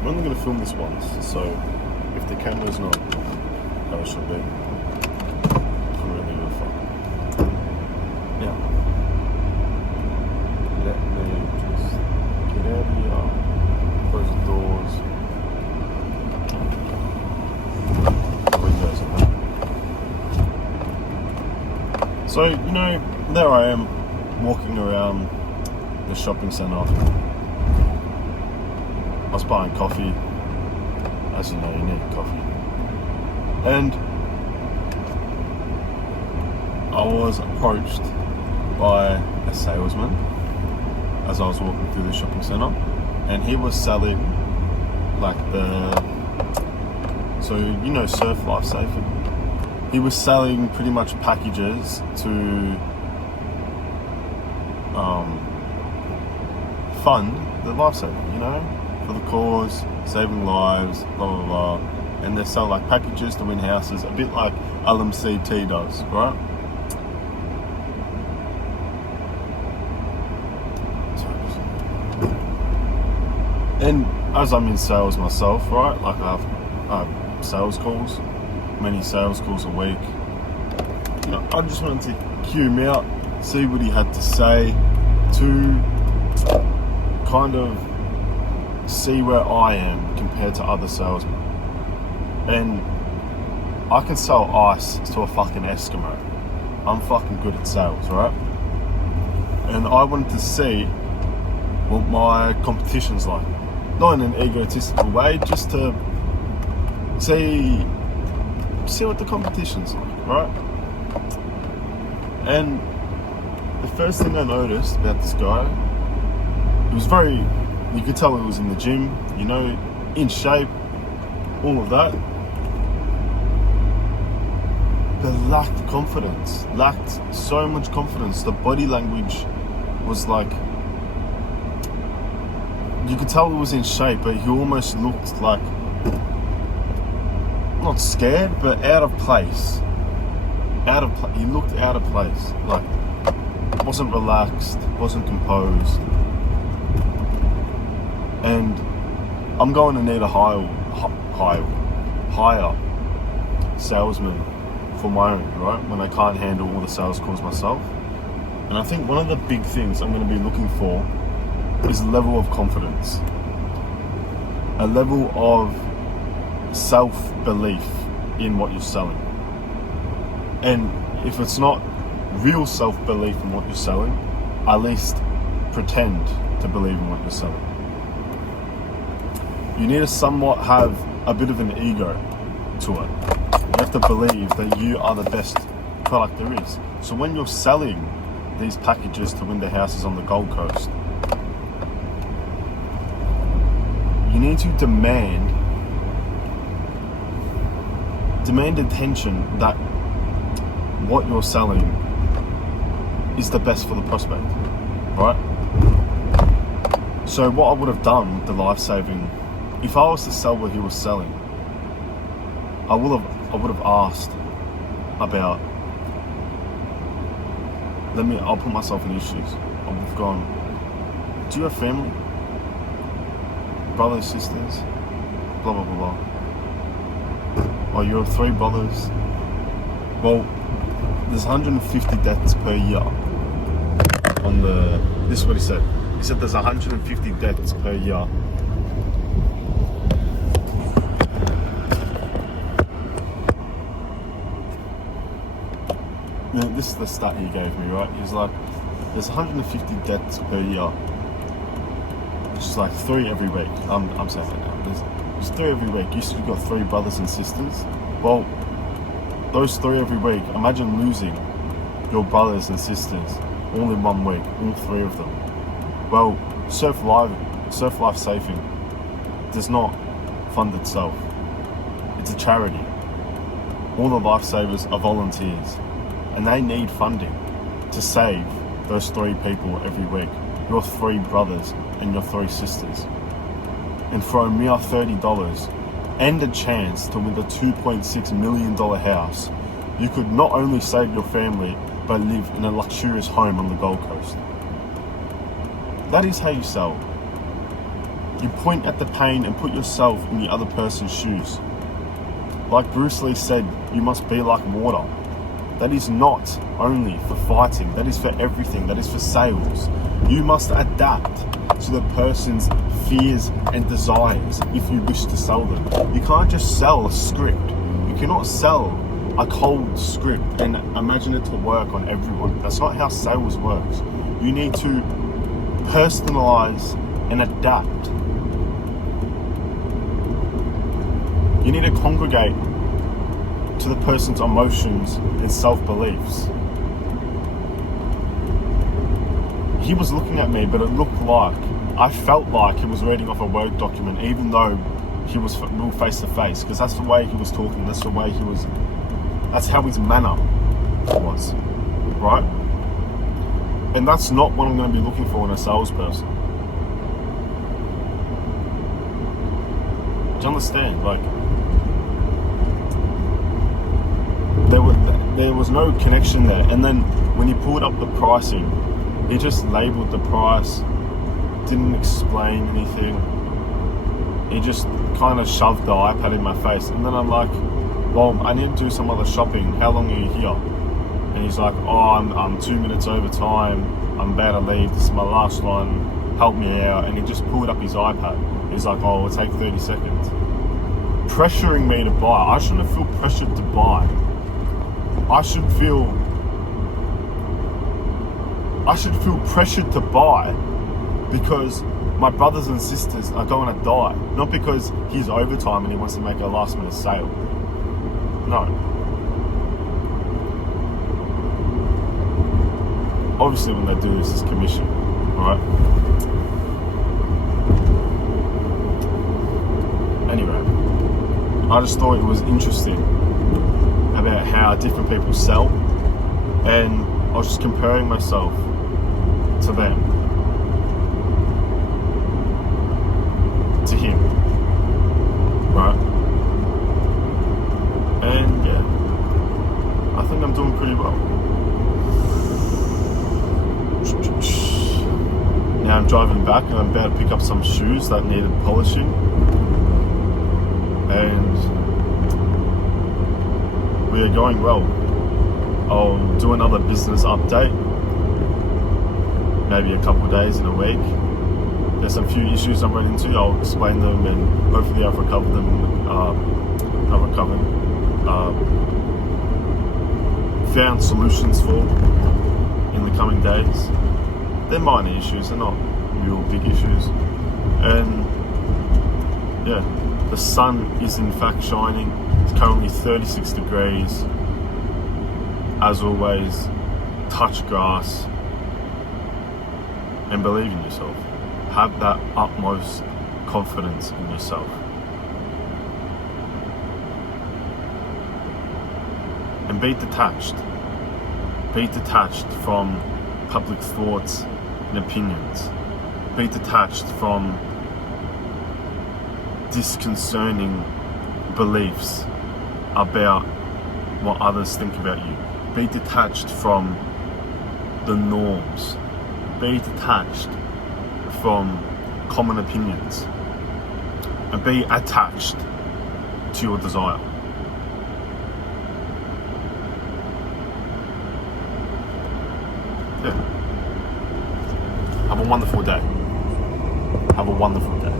I'm only going to film this once, so if the camera's not how it should be, it's really good fun. Now, let me just get out of here, close the doors, windows and that. So, there I am, walking around the shopping centre. I was buying coffee. As you know, you need coffee. And I was approached by a salesman as I was walking through the shopping centre. And he was selling like Surf Life Saving. He was selling pretty much packages to fund the lifesaving, for the cause, saving lives, blah blah blah. And they sell like packages to win houses, a bit like LMCT does, right? And as I'm in sales myself, right, like I have sales calls, many sales calls a week. I just wanted to cue him out, see what he had to say, to kind of see where I am compared to other salesmen. And I can sell ice to a fucking Eskimo. I'm fucking good at sales, right? And I wanted to see what my competition's like. Not in an egotistical way, just to see what the competition's like, right? And the first thing I noticed about this guy, you could tell he was in the gym, in shape, all of that. But lacked confidence, lacked so much confidence. The body language was like, you could tell he was in shape, but he almost looked like, not scared, but out of place. He looked out of place, like, wasn't relaxed, wasn't composed. And I'm going to need a higher salesman for my own, right? When I can't handle all the sales calls myself. And I think one of the big things I'm going to be looking for is a level of confidence, a level of self-belief in what you're selling. And if it's not real self-belief in what you're selling, at least pretend to believe in what you're selling. You need to somewhat have a bit of an ego to it. You have to believe that you are the best product there is. So when you're selling these packages to window houses on the Gold Coast, you need to demand attention that what you're selling is the best for the prospect, right? So what I would have done with the life-saving, if I was to sell what he was selling, I would have asked about, I'll put myself in issues. I would have gone, do you have family? Brothers, sisters? Blah, blah, blah, blah. Oh, you have 3 brothers? Well, there's 150 deaths per year this is what he said. He said there's 150 deaths per year. Now, this is the stat he gave me, right? He's like, there's 150 deaths per year, which is like 3 every week. I'm saying that now. There's 3 every week. You said you've got 3 brothers and sisters. Well, those 3 every week, imagine losing your brothers and sisters all in 1 week, all 3 of them. Well, Surf Life Saving does not fund itself. It's a charity. All the lifesavers are volunteers, and they need funding to save those 3 people every week. Your 3 brothers and your 3 sisters. And for a mere $30 and a chance to win the $2.6 million house, you could not only save your family, but live in a luxurious home on the Gold Coast. That is how you sell. You point at the pain and put yourself in the other person's shoes. Like Bruce Lee said, you must be like water. That is not only for fighting, that is for everything, that is for sales. You must adapt to the person's fears and desires if you wish to sell them. You can't just sell a script. You cannot sell a cold script and imagine it to work on everyone. That's not how sales works. You need to personalize and adapt. You need to congregate to the person's emotions and self-beliefs. He was looking at me, but it looked like, I felt like he was reading off a Word document, even though we were face to face, because that's the way he was talking, that's how his manner was, right? And that's not what I'm going to be looking for in a salesperson. Do you understand? Like, there was no connection there. And then when he pulled up the pricing, he just labeled the price, didn't explain anything. He just kind of shoved the iPad in my face. And then I'm like, well, I need to do some other shopping. How long are you here? And he's like, oh, I'm 2 minutes over time. I'm about to leave. This is my last one. Help me out. And he just pulled up his iPad. He's like, oh, it'll take 30 seconds. Pressuring me to buy. I shouldn't feel pressured to buy. I should feel pressured to buy because my brothers and sisters are going to die. Not because he's overtime and he wants to make a last minute sale. No. Obviously when they do this, it's commission, right? Anyway, I just thought it was interesting about how different people sell, and I was just comparing myself to them, to him, right? And yeah, I think I'm doing pretty well. Now I'm driving back and I'm about to pick up some shoes that needed polishing, and we are going well. I'll do another business update, maybe a couple of days in a week. There's some few issues I'm running into. I'll explain them and hopefully I've recovered them. Found solutions for in the coming days. They're minor issues, they're not real big issues. And yeah, the sun is in fact shining. It's currently 36 degrees. As always, touch grass and believe in yourself. Have that utmost confidence in yourself. And be detached. Be detached from public thoughts and opinions. Be detached from disconcerting beliefs about what others think about you. Be detached from the norms. Be detached from common opinions. And be attached to your desire. Yeah. Have a wonderful day. Have a wonderful day.